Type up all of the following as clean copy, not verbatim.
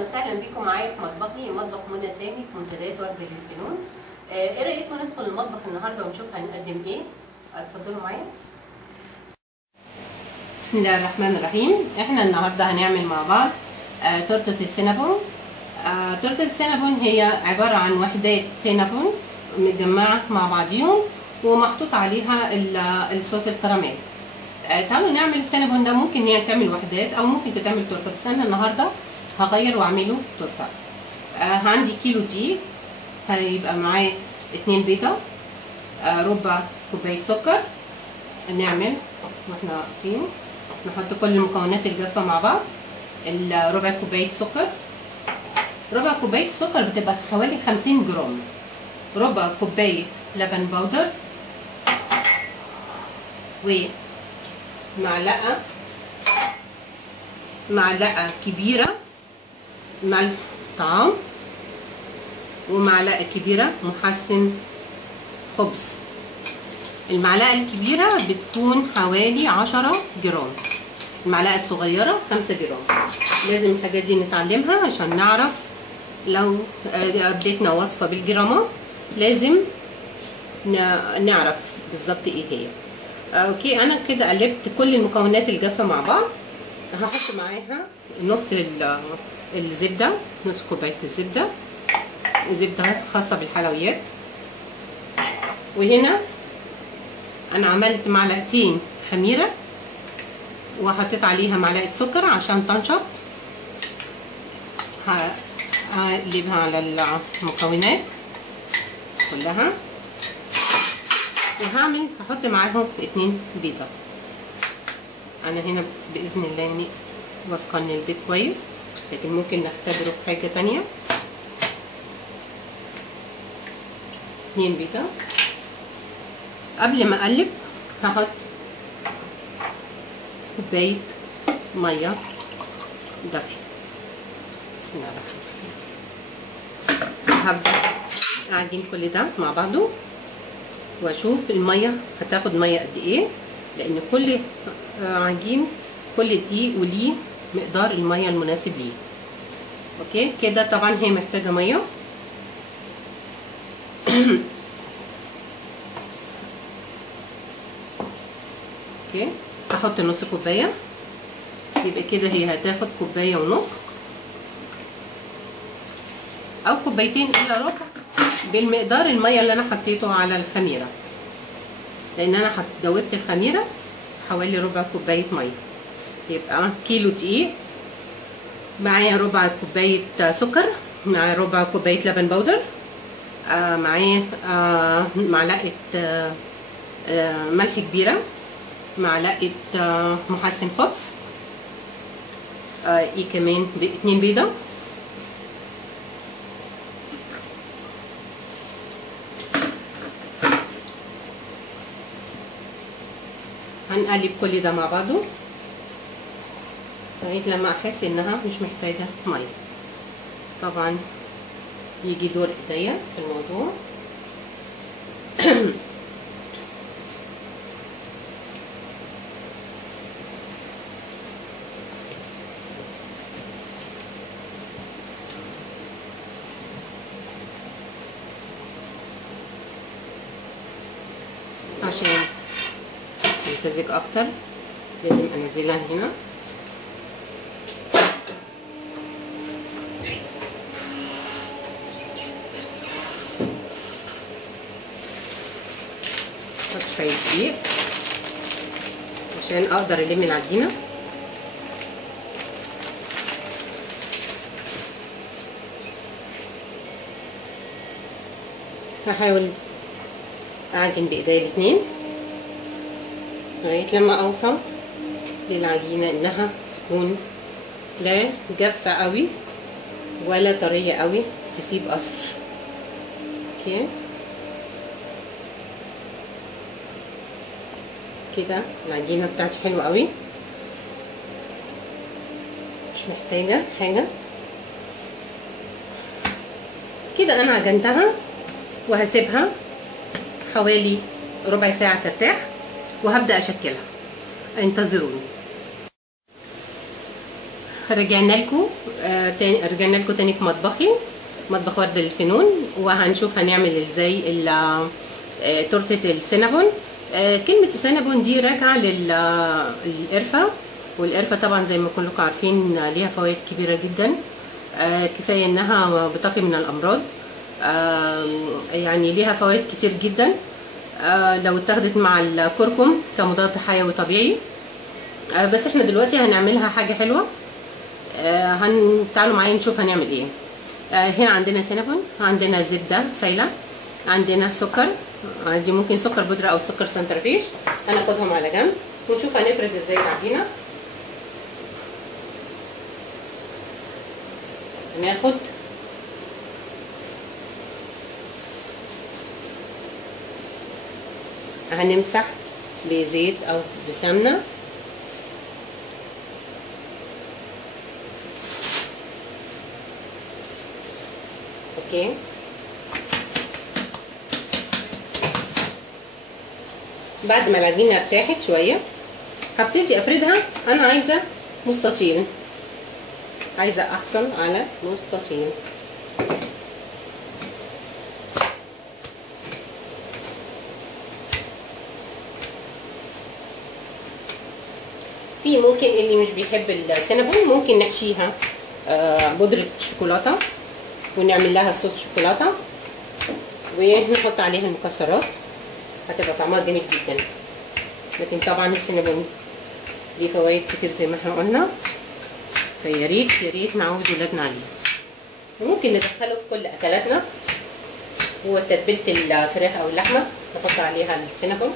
وسهلا بكم معايا في مطبخي، مطبخ منى سامي في منتديات ورد للفنون. ايه رايكم ندخل المطبخ النهارده ونشوف هنقدم ايه؟ اتفضلوا معايا. بسم الله الرحمن الرحيم. احنا النهارده هنعمل مع بعض تورته السينابون. تورته السينابون هي عباره عن وحدات سينابون متجمعه مع بعضيهم ومحطوط عليها الصوص الكراميل. تعالوا نعمل السينابون ده. ممكن تعمل وحدات او ممكن تتعمل تورته، بس انا النهارده هغير واعمله تورته. عندي كيلو دقيق، هيبقى معاه 2 بيضه، ربع كوبايه سكر. نعمل واحنا واقفين نحط كل المكونات الجافه مع بعض. ربع كوبايه سكر، ربع كوبايه السكر بتبقى حوالي 50 جرام. ربع كوبايه لبن بودر، معلقه كبيره ملح طعام، ومعلقه كبيره محسن خبز. المعلقه الكبيره بتكون حوالي 10 جرام، المعلقه الصغيره 5 جرام. لازم الحاجات دي نتعلمها عشان نعرف لو قابلتنا وصفه بالجرامات لازم نعرف بالظبط ايه هي. اوكي، انا كده قلبت كل المكونات الجافه مع بعض. هحط معاها نص الزبده، نص كوبايه الزبده، زبده خاصه بالحلويات. وهنا انا عملت معلقتين خميره وحطيت عليها معلقه سكر عشان تنشط. هقلبها على المكونات كلها، هحط معاهم 2 بيضه. انا هنا باذن الله يعني واثقه ان البيض كويس، لكن ممكن نختبره بحاجه تانية. 2 بيضه. قبل ما اقلب هحط كوبايه ميه دافيه. بسم الله الرحمن الرحيم. هبدا اعجن كل ده مع بعضه واشوف الميه هتاخد ميه قد ايه، لان كل عجين كل دقيق وليه مقدار الميه المناسب ليه. اوكي كده طبعا هي محتاجه ميه. اوكي هحط نص كوبايه، يبقى كده هي هتاخد كوبايه ونص او كوبايتين الا ربع بالمقدار الميه اللي انا حطيته على الخميره، لان انا دوبت الخميره حوالي ربع كوبايه ميه. يبقى كيلو دقيق معايا ربع كوبايه سكر، معايا ربع كوبايه لبن بودر، معايا معلقه ملح كبيره، معلقه محسن خبز، ايه كمان 2 بيضه. هنقلب كل ده مع بعضه لغايه لما احس انها مش محتاجه ميه. طبعا يجي دور ايديا في الموضوع. عشان تمتزج اكتر لازم انزلها هنا. احط شويه دقيق عشان اقدر الم العجينه. هحاول اعجن بايديا الاتنين لغايه لما اوصل للعجينه انها تكون لا جافه قوي ولا طريه قوي تسيب اثر. اوكي كده العجينه بتاعتي حلوه قوي، مش محتاجه حاجه. كده انا عجنتها وهسيبها حوالي ربع ساعه ترتاح وهبدا اشكلها. انتظروني. رجعنا لكم تاني في مطبخي، مطبخ ورد الفنون، وهنشوف هنعمل ازاي تورته السينابون. كلمه السينابون دي راجعه للقرفه، والقرفه طبعا زي ما كلكم عارفين ليها فوائد كبيره جدا. كفايه انها بتقي من الامراض، يعني ليها فوائد كتير جدا لو اتاخدت مع الكركم كمضاد حيوي طبيعي. بس احنا دلوقتي هنعملها حاجه حلوه. تعالوا معايا نشوف هنعمل ايه. هنا عندنا سينابون، عندنا زبده سايله، عندنا سكر، دي ممكن سكر بودره او سكر سنترفيش. هناخدهم على جنب ونشوف هنفرد ازاي العجينه. هنمسح بزيت او بسمنه. اوكي، بعد ما العجينه ارتاحت شويه هبتدي افردها. انا عايزه مستطيل، عايزه احصل على مستطيل. في ممكن اللي مش بيحب السينابون ممكن نحشيها بودره شوكولاته ونعمل لها صوص شوكولاته ونحط عليها المكسرات، هتبقى طعمها جميل جدا. لكن طبعا السينابون ليه فوائد كتير زي ما احنا قلنا، فيا ريت يا ريت نعود ولادنا عليه. وممكن ندخله في كل اكلاتنا، هو تتبيله الفراخ او اللحمه نحط عليها السينابون.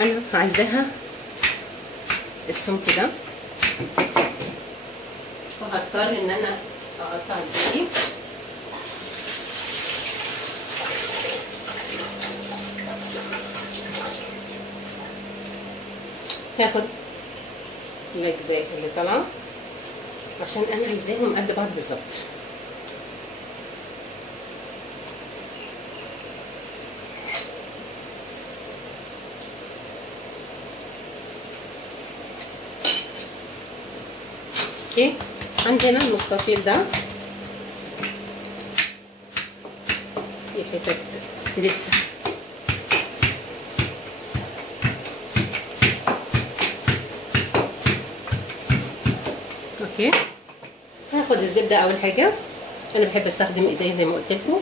انا عايزاها السمك ده، وهضطر ان انا اقطع الباقي. هاخد الاجزاء اللي طالعه عشان انا عايزاهم قد بعض بالظبط. اوكي، عندنا المستطيل ده في حتت لسه. اوكي، هاخد الزبده اول حاجه. انا بحب استخدم ايدي زي ما قلت لكم،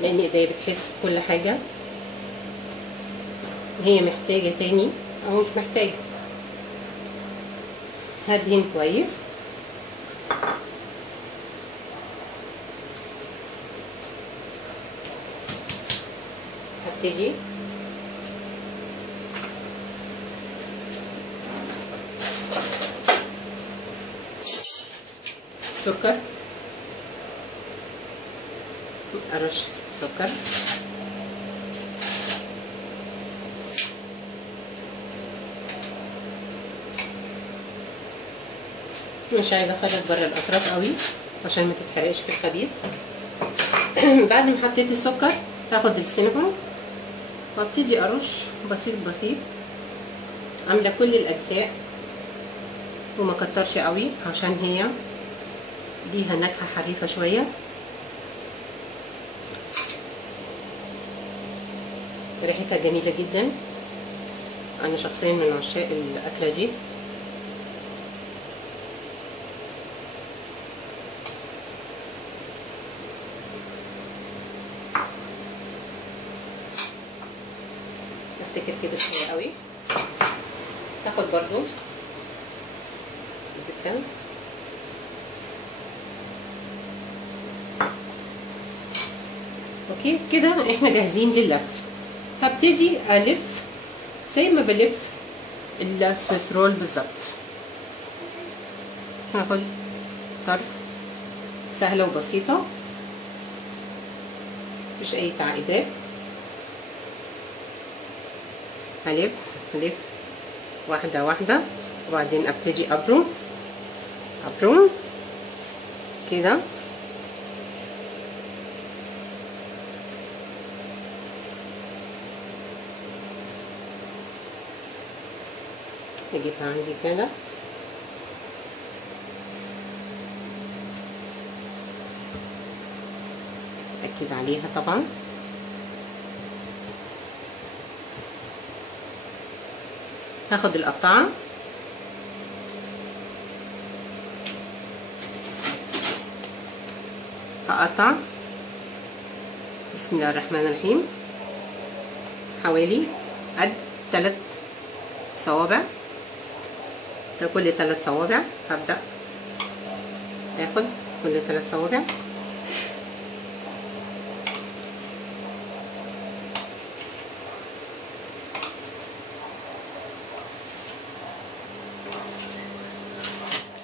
لان ايدي بتحس بكل حاجه هي محتاجه تاني او مش محتاجه. هدهن كويس. هبتدي سكر، ارش سكر، مش عايزه اخرج بره الاطراف قوي عشان ما تتحرقش في الخبيث. بعد ما حطيت السكر هاخد السينابون وابتدي ارش بسيط بسيط، عامله كل الاجزاء وما كترش قوي عشان هي ليها نكهه حريفه شويه. ريحتها جميله جدا، انا شخصيا من عشاق الاكله دي. افتكر كده شويه قوي. هاخد برضو زبده. اوكي كده احنا جاهزين لللف. هبتدي الف زي ما بلف السويس رول بالظبط. هاخد طرف سهله وبسيطه، مفيش اي تعقيدات. هلف واحده واحده، وبعدين ابتدي ابرم كده. هجيبها عندي كده، أكد عليها طبعا. هاخد القطعة هقطع بسم الله الرحمن الرحيم حوالي قد 3 صوابع، ده كل 3 صوابع هبدأ اخد كل 3 صوابع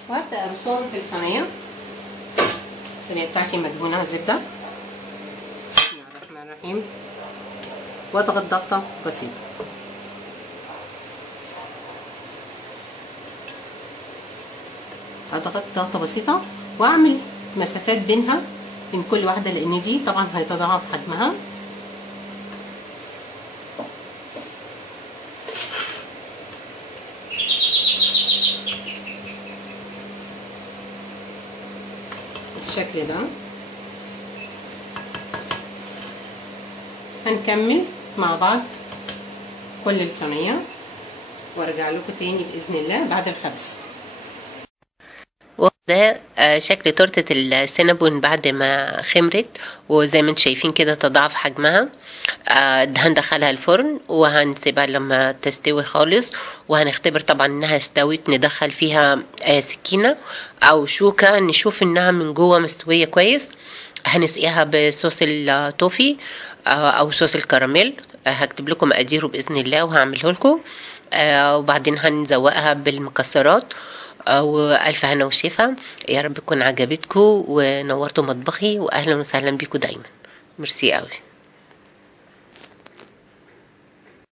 وهبدأ ارسم في الصينية. الصينية بتاعتي مدهونة زبدة. بسم الله الرحمن الرحيم، واضغط ضغطة بسيطة. اضغط ضغطة بسيطة واعمل مسافات بينها بين كل واحدة، لان دي طبعا هيتضاعف حجمها. بالشكل ده. هنكمل مع بعض كل الصينية وارجع لكم تاني باذن الله بعد الخبز. وده شكل تورتة السينابون بعد ما خمرت، وزي ما انتم شايفين كده تضاعف حجمها. هندخلها الفرن وهنسيبها لما تستوي خالص، وهنختبر طبعا انها استوت. ندخل فيها سكينة او شوكة نشوف انها من جوه مستوية كويس. هنسقيها بصوص التوفي او صوص الكراميل. هكتب لكم مقاديره باذن الله وهعمله لكم. وبعدين هنزوقها بالمكسرات. والف هنا وشفا، يا رب تكون عجبتكم ونورتوا مطبخي، واهلا وسهلا بيكم دايما. ميرسي قوي.